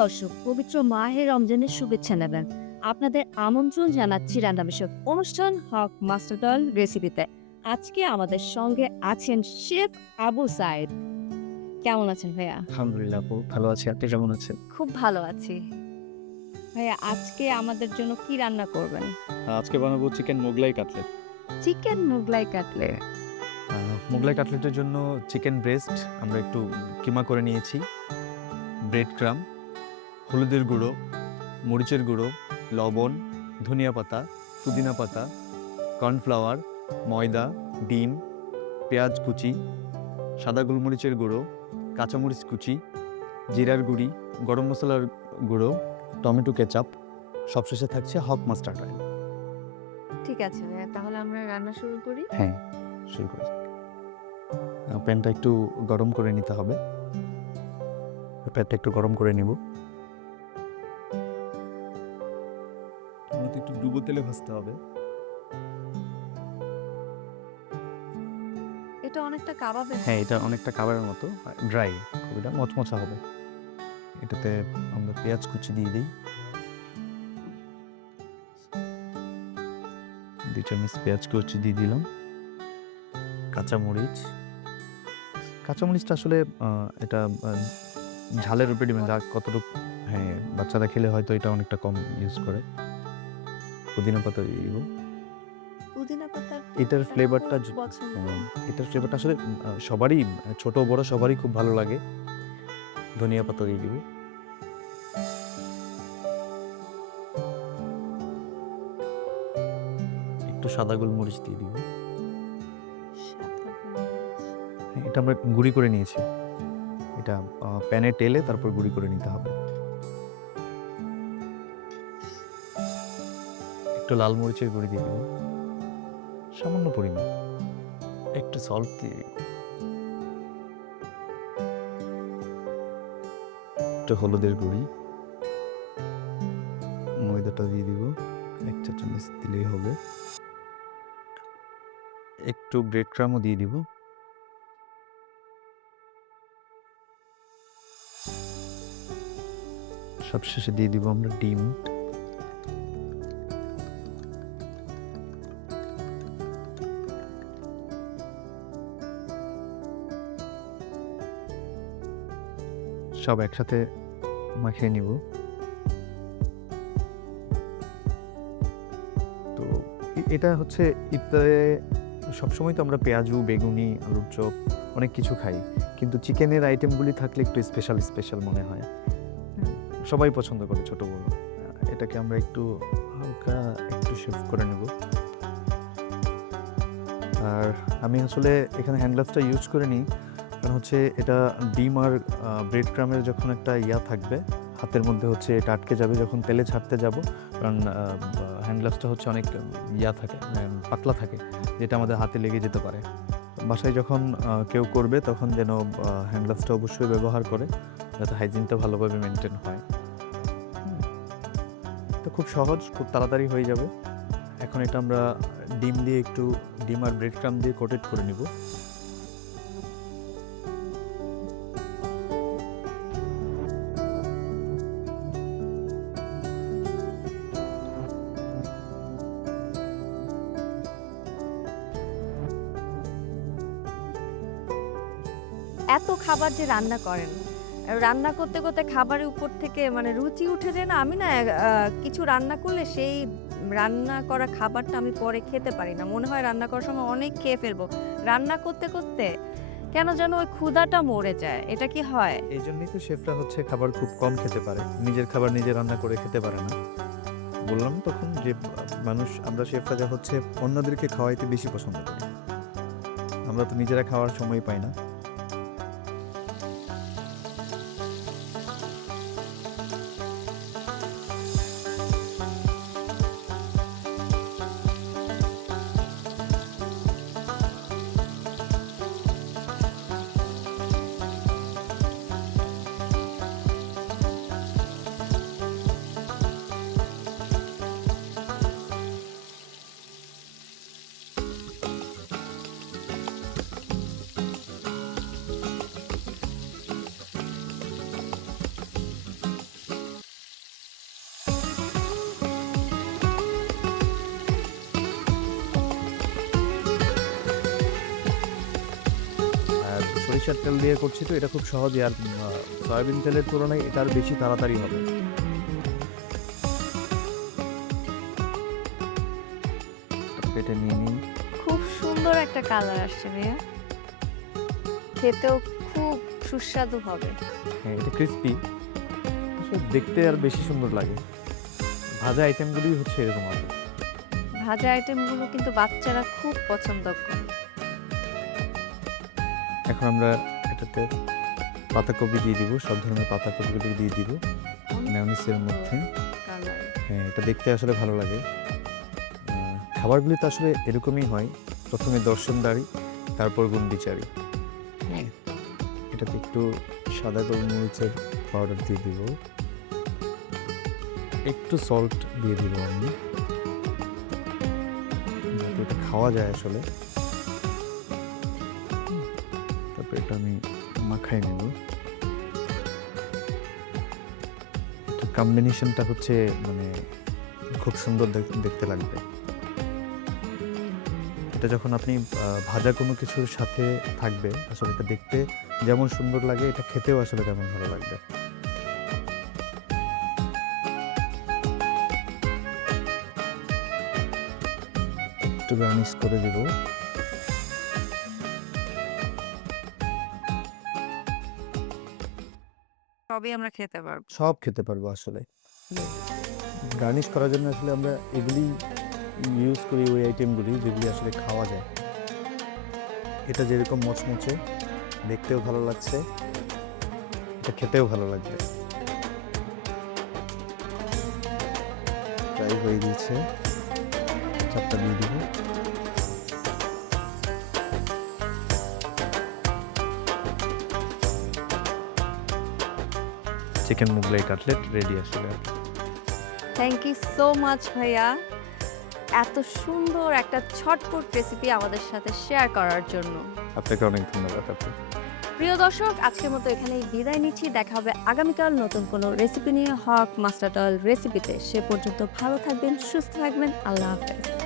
দর্শক, পবিত্র মাহে রমজানের শুভেচ্ছা নেবেন। আপনাদের আমন্ত্রণ জানাচ্ছি রান্না বিষয়ক অনুষ্ঠান হক মাস্টারডল রেসিপিতে। আজকে আমাদের সঙ্গে আছেন শেফ আবু সাইদ। কেমন আছেন ভাইয়া? আলহামদুলিল্লাহ আপু ভালো আছি। আপনি কেমন আছেন? খুব ভালো আছি। ভাইয়া আজকে আমাদের জন্য কি রান্না করবেন? আজকে বানাবো chicken Mughlai cutlet. Chicken Mughlai cutlet. Mughlai কাটলেটের জন্য চিকেন ব্রেস্ট আমরা একটু কিমা করে নিয়েছি, ব্রেড ক্রাম, হলুদের গুঁড়ো, মরিচের গুঁড়ো, লবণ, ধনিয়া পাতা, পুদিনা পাতা, কর্নফ্লাওয়ার, ময়দা, ডিম, পেঁয়াজ কুচি, সাদা গোলমরিচের গুঁড়ো, কাঁচামরিচ কুচি, জিরার গুঁড়ি, গরম মশলার গুঁড়ো, টমেটো কেচাপ, সবশেষে থাকছে হক মাস্টার্ড অয়েল। ঠিক আছে ভাইয়া, তাহলে আমরা রান্না শুরু করি। হ্যাঁ, শুরু করা যাক। প্যানটা একটু গরম করে নিতে হবে। প্যানটা একটু গরম করে নিব। একটু ডুবো তেলে ভাজতে হবে। এটা অনেকটা কাবাবের। হ্যাঁ, এটা অনেকটা কাবাবের মতো ড্রাই, খুব এটা মচমচা হবে। এটাতে আমরা পেঁয়াজ কুচি দিয়ে দিই। 2 চামচ পেঁয়াজ কুচি দিয়ে দিলাম। কাঁচামরিচ, কাঁচামরিচটা আসলে এটা ঝালের উপরে ডিপেন্ড, যা কতটুকু। হ্যাঁ, বাচ্চারা খেলে হয়তো এটা অনেকটা কম ইউজ করে। পুদিনা পাতা দিয়ে দিব। পুদিনা পাতার এটার ফ্লেভারটা পছন্দ। এটার ফ্লেভারটা আসলে সবারই, ছোট বড় সবারই খুব ভালো লাগে। ধনিয়া পাতা দিয়ে দিব। একটু সাদা গোলমরিচ দিয়ে দিব। হ্যাঁ, এটা আমরা গুঁড়ি করে নিয়েছি। এটা প্যানে টেলে তারপর গুঁড়ি করে নিতে হবে। একটু লাল মরিচের গুঁড়ি দিয়ে দিব, সামান্য পরিমাণ। একটু সল্ট দিয়ে দিব। একটু হলুদের গুঁড়ি, ময়দাটা দিয়ে দিব 1 চা চামচ দিলেই হবে। একটু ব্রেড ক্রামও দিয়ে দিব। সবশেষে দিয়ে দিব আমরা ডিম। সব একসাথে মাখিয়ে নিব। তো এটা হচ্ছে ইফতারে সবসময় তো আমরা পেঁয়াজু, বেগুনি, আলুর চপ অনেক কিছু খাই, কিন্তু চিকেনের আইটেমগুলি থাকলে একটু স্পেশাল স্পেশাল মনে হয়। সবাই পছন্দ করে, ছোট বড়। এটাকে আমরা একটু হালকা একটু শেফ করে নেব। আর আমি আসলে এখানে হ্যান্ড গ্লাভসটা ইউজ করে নিই, কারণ হচ্ছে এটা ডিম আর ব্রেড ক্রামের যখন একটা থাকবে হাতের মধ্যে, হচ্ছে এটা আটকে যাবে যখন তেলে ছাড়তে যাব। কারণ হ্যান্ড গ্লাভসটা হচ্ছে অনেক থাকে, পাতলা থাকে, যেটা আমাদের হাতে লেগে যেতে পারে। বাসায় যখন কেউ করবে তখন যেন হ্যান্ড গ্লাভসটা অবশ্যই ব্যবহার করে, যাতে হাইজিনটা ভালোভাবে মেনটেন হয়। তো খুব সহজ, খুব তাড়াতাড়ি হয়ে যাবে। এখন এটা আমরা ডিম আর ব্রেড ক্রাম দিয়ে কোটেড করে নিব। এত খাবার যে রান্না করেন, রান্না করতে করতে খাবারের উপর থেকে মানে রুচি উঠে যায় না। আমি না কিছু রান্না করলে সেই রান্না করা খাবারটা আমি পরে খেতে পারি না, মনে হয় রান্না করার সময় অনেক খেয়ে ফেলবো। রান্না করতে করতে কেন যেন ওই ক্ষুধাটা মরে যায়। এটা কি হয়? এই জন্যই তো শেফরা হচ্ছে খাবার খুব কম খেতে পারে, নিজের খাবার নিজে রান্না করে খেতে পারে না। বললাম তখন যে আমরা শেফরা যা হচ্ছে অন্যদেরকে খাওয়াইতে বেশি পছন্দ করি, আমরা তো নিজেরা খাওয়ার সময় পাই না। সরিষার তেল দিয়ে করছি তো এটা খুব সহজে, আর সয়াবিন তেলের তুলনায় এটা আর বেশি তাড়াতাড়ি হবে। এটা নিয়ে নিই। খুব সুন্দর একটা কালার আসছে ভাইয়া, খেতেও খুব সুস্বাদু হবে। হ্যাঁ, এটা ক্রিস্পি, আসলে দেখতে আর বেশি সুন্দর লাগে। ভাজা আইটেমগুলোই হচ্ছে এরকম হবে। ভাজা আইটেমগুলো কিন্তু বাচ্চারা খুব পছন্দ করে। এখন আমরা এটাতে পাতাকপি দিয়ে দিব, সব ধরনের পাতাকপিগুলো দিয়ে দিব মেয়োনিজের মধ্যে। কালার হ্যাঁ, এটা দেখতে আসলে ভালো লাগে। খাবারগুলি তো আসলে এরকমই হয়, প্রথমে দর্শনদারি, তারপর গুণবিচারী। হ্যাঁ, এটাতে একটু সাদা গোলমরিচের পাউডার দিয়ে দিব, একটু সল্ট দিয়ে দিব আমি, যাতে এটা খাওয়া যায় আসলে। তারপর এটা আমি মাখাই নেব। এটা কম্বিনেশনটা হচ্ছে মানে খুব সুন্দর দেখতে লাগবে। এটা যখন আপনি ভাজা কোনো কিছুর সাথে থাকবে, আসলে এটা দেখতে যেমন সুন্দর লাগে, এটা খেতেও আসলে তেমন ভালো লাগবে। একটু গার্নিশ করে দেব। সবই আমরা খেতে পারবো। সব খেতে পারবো আসলে। গার্নিশ করার জন্য আসলে আমরা এগুলি ইউজ করি, ওই আইটেমগুলি যেগুলি আসলে খাওয়া যায়। এটা যেরকম মচমচে, দেখতেও ভালো লাগছে, এটা খেতেও ভালো লাগবে। ফ্রাই হয়ে গিয়েছে, চাপটা দিয়ে দিব। চিকেন মোগলাই কাটলেট রেডি আসলে। থ্যাংক ইউ সো মাচ ভাইয়া, এত সুন্দর একটা ছটপট রেসিপি আমাদের সাথে শেয়ার করার জন্য। আপনাকে অনেক ধন্যবাদ আপু। প্রিয় দর্শক, আজকের মতো এখানেই বিদায় নিচ্ছি। দেখা হবে আগামীকাল নতুন কোনো রেসিপি নিয়ে, হক মাস্টার টল রেসিপিতে। সে পর্যন্ত ভালো থাকবেন, সুস্থ থাকবেন। আল্লাহ হাফেজ।